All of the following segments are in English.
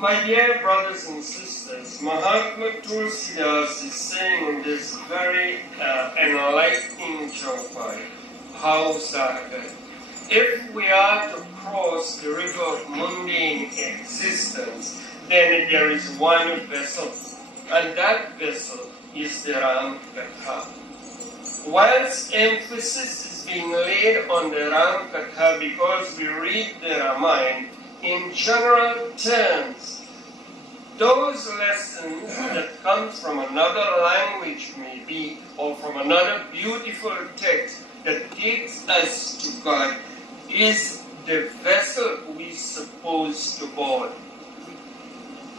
My dear brothers and sisters, Mahatma Tulsidas is saying in this very enlightening Chowpai, how Sagar, if we are to cross the river of mundane existence, then there is one vessel, and that vessel is the Ram Katha. Whilst emphasis is being laid on the Ram Katha because we read the Ramayan, in general terms, those lessons that come from another language maybe, or from another beautiful text that takes us to God, is the vessel we're supposed to board.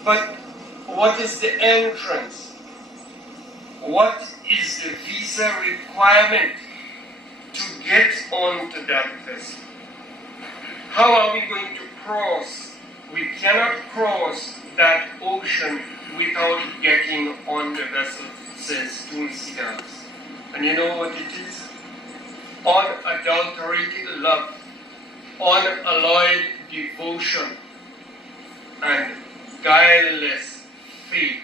But what is the entrance? What is the visa requirement to get onto that vessel? How are we going to cross? We cannot cross that ocean without getting on the vessel, says Tulsidas. And you know what it is? Unadulterated love, unalloyed devotion, and guileless faith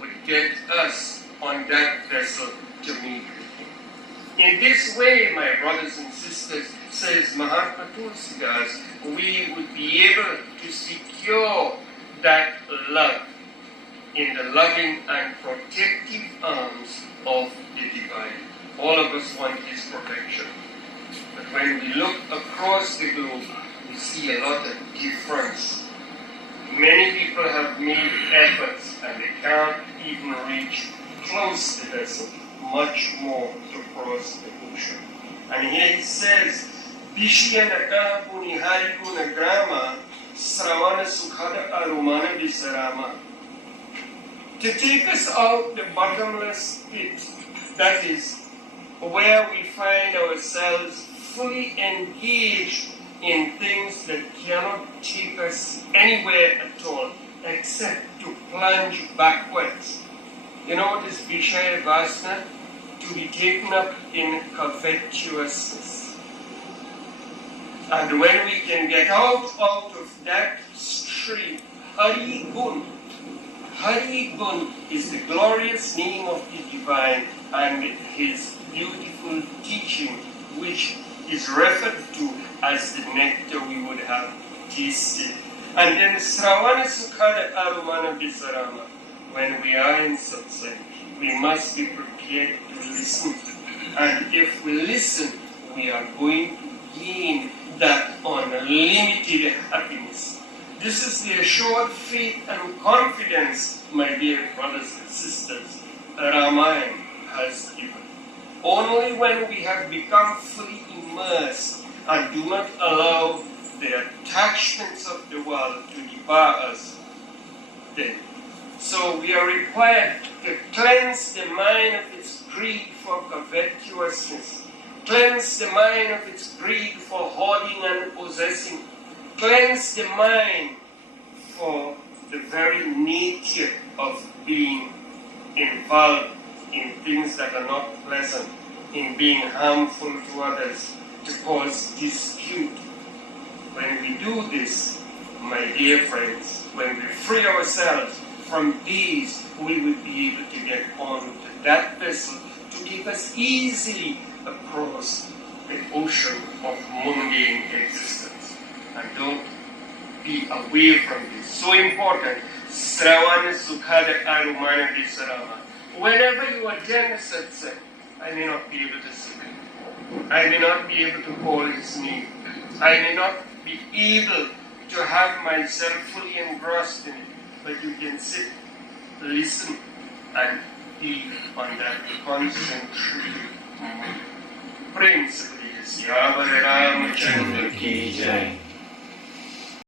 would get us on that vessel to meet with Him. In this way, my brothers and sisters, says Mahatma Tulsidas, we would be able to secure that love in the loving and protective arms of the Divine. All of us want His protection. But when we look across the globe, we see a lot of difference. Many people have made efforts and they can't even reach close to the vessel, much more to cross the ocean. And here he says, Bishiyanaka Punihariku Nagrama Sravana Sukhada Arumana Visarama. To take us out the bottomless pit, that is, where we find ourselves fully engaged in things that cannot take us anywhere at all, except to plunge backwards. You know what is Vishaya Vasana? To be taken up in covetousness. And when we can get out of that stream, Hari Gun. Hari Gun is the glorious name of the Divine and His beautiful teaching, which is referred to as the nectar we would have tasted. And then Sravana Sukhada Arumana Visarama. When we are in satsang, we must be prepared to listen. And if we listen, we are going to gain that unlimited happiness. This is the assured faith and confidence, my dear brothers and sisters, Ramayan has given. Only when we have become fully immersed and do not allow the attachments of the world to debar us, then. So we are required to cleanse the mind of its greed for covetousness, cleanse the mind of its greed for hoarding and possessing, cleanse the mind for the very nature of being involved in things that are not pleasant, in being harmful to others, to cause dispute. When we do this, my dear friends, when we free ourselves from these, we would be able to get on to that vessel to take us easily across the ocean of mundane existence. And don't be away from this. So important. Sravana Sukhada Arumana Visarama. Whenever you attend a satsang, I may not be able to sing. I may not be able to call His name. I may not be able to have myself fully engrossed in it. But you can sit, listen, and be on that concentrated moment. Principally, Ramachandra ki jai.